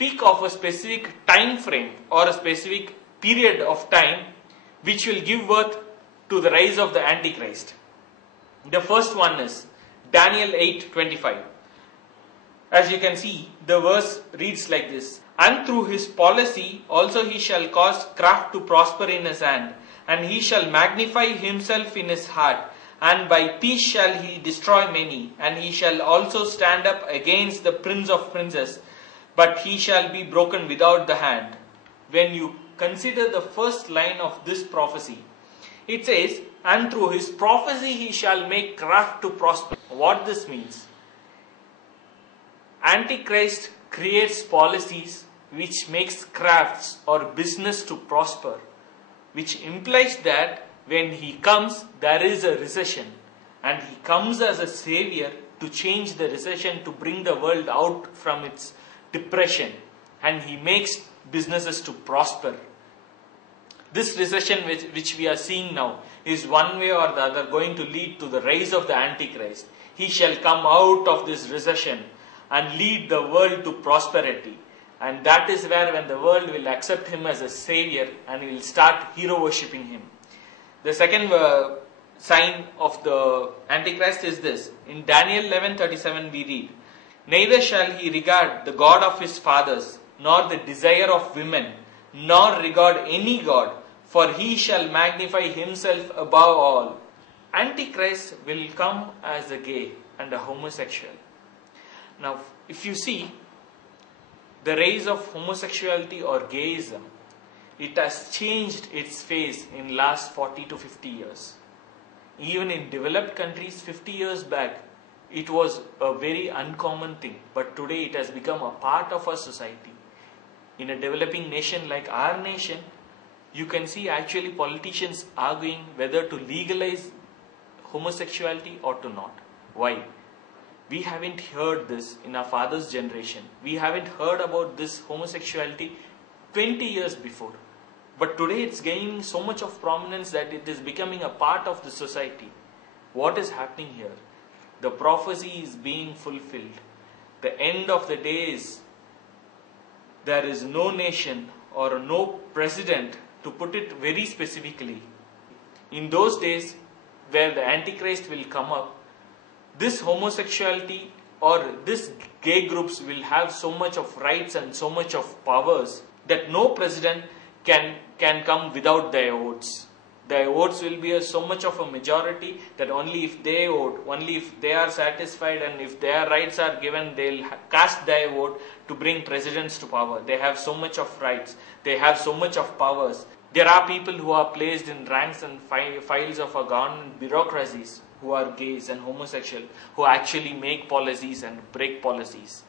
speak of a specific time frame or a specific period of time which will give birth to the rise of the Antichrist. The first one is Daniel 8:25. As you can see, the verse reads like this: "And through his policy also he shall cause craft to prosper in his hand, and he shall magnify himself in his heart, and by peace shall he destroy many, and he shall also stand up against the prince of princes, but he shall be broken without the hand." When you consider the first line of this prophecy, it says, "And through his prophecy he shall make craft to prosper." What this means? Antichrist creates policies which makes crafts or business to prosper, which implies that when he comes, there is a recession, and he comes as a savior to change the recession, to bring the world out from its depression, and he makes businesses to prosper. This recession which we are seeing now is one way or the other going to lead to the rise of the Antichrist. He shall come out of this recession and lead the world to prosperity. And that is where when the world will accept him as a savior and will start hero worshipping him. The second sign of the Antichrist is this. In Daniel 11:37 we read, "Neither shall he regard the God of his fathers, nor the desire of women, nor regard any God, for he shall magnify himself above all." Antichrist will come as a gay and a homosexual. Now, if you see the rise of homosexuality or gayism, it has changed its face in last 40 to 50 years. Even in developed countries 50 years back, it was a very uncommon thing, but today it has become a part of our society. In a developing nation like our nation, you can see actually politicians arguing whether to legalize homosexuality or to not. Why? We haven't heard this in our father's generation. We haven't heard about this homosexuality 20 years before. But today it's gaining so much of prominence that it is becoming a part of the society. What is happening here? The prophecy is being fulfilled. The end of the day is there is no nation or no president, to put it very specifically. In those days where the Antichrist will come up, this homosexuality or this gay groups will have so much of rights and so much of powers that no president can come without their votes. Their votes will be so much of a majority that only if they vote, only if they are satisfied and if their rights are given, they'll cast their vote to bring presidents to power. They have so much of rights. They have so much of powers. There are people who are placed in ranks and files of our government bureaucracies who are gays and homosexual, who actually make policies and break policies.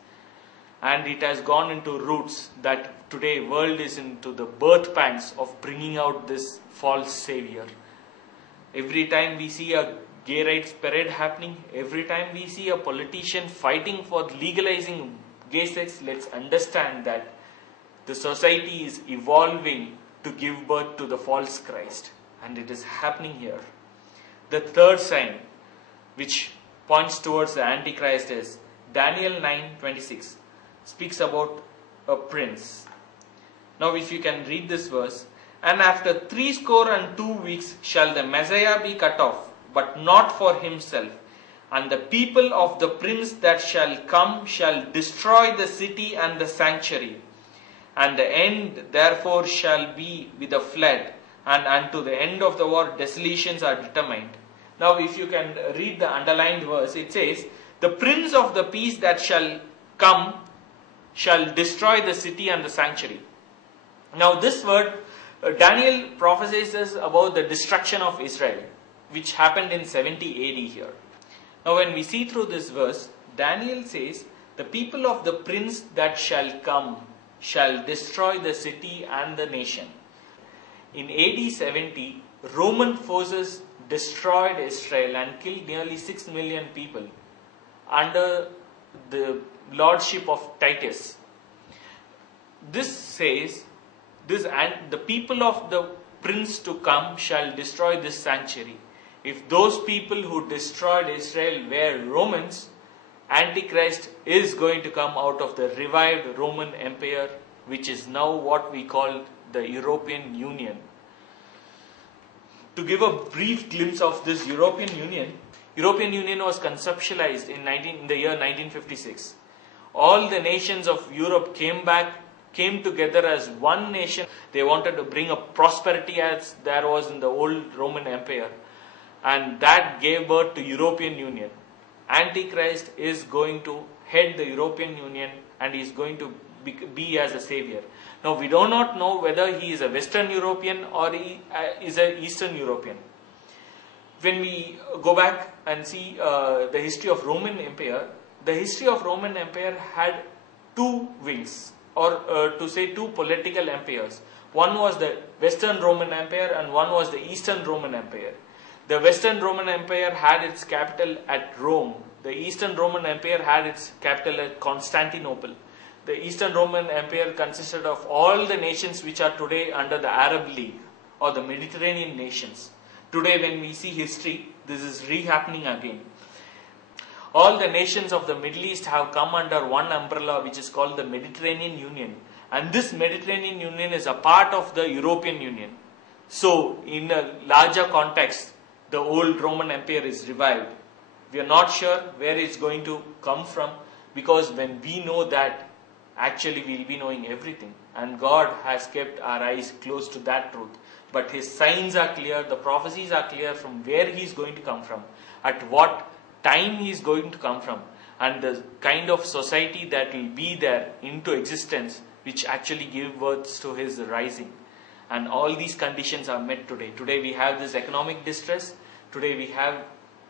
And it has gone into roots that today world is into the birth pangs of bringing out this false savior. Every time we see a gay rights parade happening, every time we see a politician fighting for legalizing gay sex, let's understand that the society is evolving to give birth to the false Christ. And it is happening here. The third sign which points towards the Antichrist is Daniel 9:26. Speaks about a prince. Now if you can read this verse, "And after 62 weeks shall the Messiah be cut off, but not for himself. And the people of the prince that shall come shall destroy the city and the sanctuary. And the end therefore shall be with a flood, and unto the end of the war desolations are determined." Now if you can read the underlined verse, it says, "The prince of the peace that shall come shall destroy the city and the sanctuary." Now this word, Daniel prophesies us about the destruction of Israel, which happened in 70 AD here. Now when we see through this verse, Daniel says, "The people of the prince that shall come shall destroy the city and the nation." In AD 70, Roman forces destroyed Israel and killed nearly 6 million people under the lordship of Titus. This says, the people of the prince to come shall destroy this sanctuary. If those people who destroyed Israel were Romans, Antichrist is going to come out of the revived Roman Empire, which is now what we call the European Union. To give a brief glimpse of this European Union was conceptualized in the year 1956. All the nations of Europe came together as one nation. They wanted to bring a prosperity as there was in the old Roman Empire, and that gave birth to European Union. Antichrist is going to head the European Union, and he is going to be as a savior. Now, we do not know whether he is a Western European or he is an Eastern European. When we go back and see the history of Roman Empire, the history of Roman Empire had two wings, or to say two political empires. One was the Western Roman Empire and one was the Eastern Roman Empire. The Western Roman Empire had its capital at Rome. The Eastern Roman Empire had its capital at Constantinople. The Eastern Roman Empire consisted of all the nations which are today under the Arab League or the Mediterranean nations. Today, when we see history, this is re-happening again. All the nations of the Middle East have come under one umbrella, which is called the Mediterranean Union. And this Mediterranean Union is a part of the European Union. So, in a larger context, the old Roman Empire is revived. We are not sure where it's going to come from, because when we know that, actually we'll be knowing everything. And God has kept our eyes close to that truth. But His signs are clear, the prophecies are clear from where He is going to come from, at what time He is going to come from, and the kind of society that will be there into existence, which actually give birth to His rising. And all these conditions are met today. Today we have this economic distress. Today we have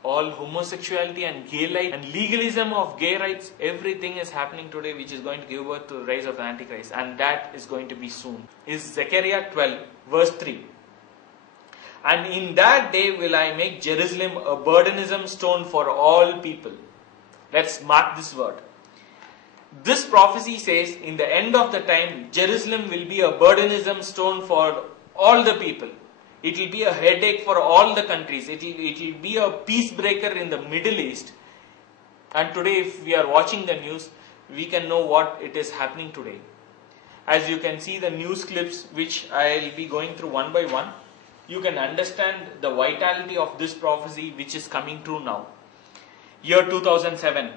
all homosexuality and gay life and legalism of gay rights. Everything is happening today which is going to give birth to the rise of the Antichrist. And that is going to be soon. Is Zechariah 12 verse 3. And in that day will I make Jerusalem a burdensome stone for all people. Let's mark this word. This prophecy says, in the end of the time, Jerusalem will be a burdensome stone for all the people. It will be a headache for all the countries. It will be a peace breaker in the Middle East. And today, if we are watching the news, we can know what it is happening today. As you can see the news clips, which I will be going through one by one, you can understand the vitality of this prophecy which is coming true now. Year 2007,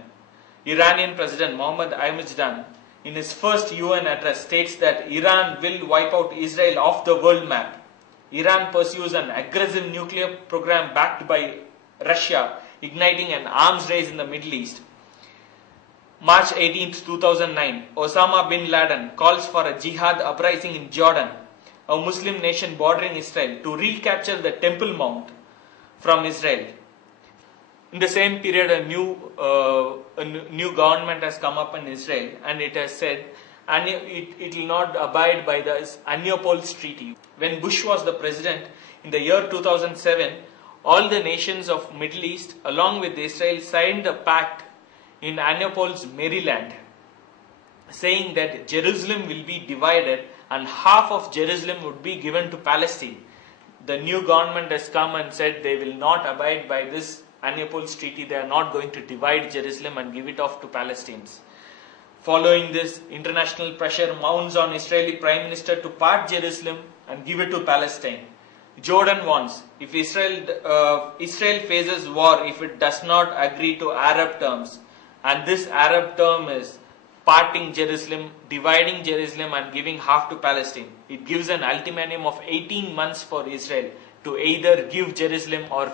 Iranian President Mohammad Ahmadinejad, in his first UN address, states that Iran will wipe out Israel off the world map. Iran pursues an aggressive nuclear program backed by Russia, igniting an arms race in the Middle East. March 18, 2009, Osama bin Laden calls for a jihad uprising in Jordan, a Muslim nation bordering Israel, to recapture the Temple Mount from Israel. In the same period, a new government has come up in Israel, and it has said, and it will not abide by the Annapolis Treaty. When Bush was the president, in the year 2007, all the nations of Middle East, along with Israel, signed a pact in Annapolis, Maryland, saying that Jerusalem will be divided and half of Jerusalem would be given to Palestine. The new government has come and said they will not abide by this Annapolis Treaty. They are not going to divide Jerusalem and give it off to Palestinians. Following this, international pressure mounts on Israeli Prime Minister to part Jerusalem and give it to Palestine. Jordan wants, if Israel faces war if it does not agree to Arab terms, and this Arab term is parting Jerusalem, dividing Jerusalem and giving half to Palestine. It gives an ultimatum of 18 months for Israel to either give Jerusalem or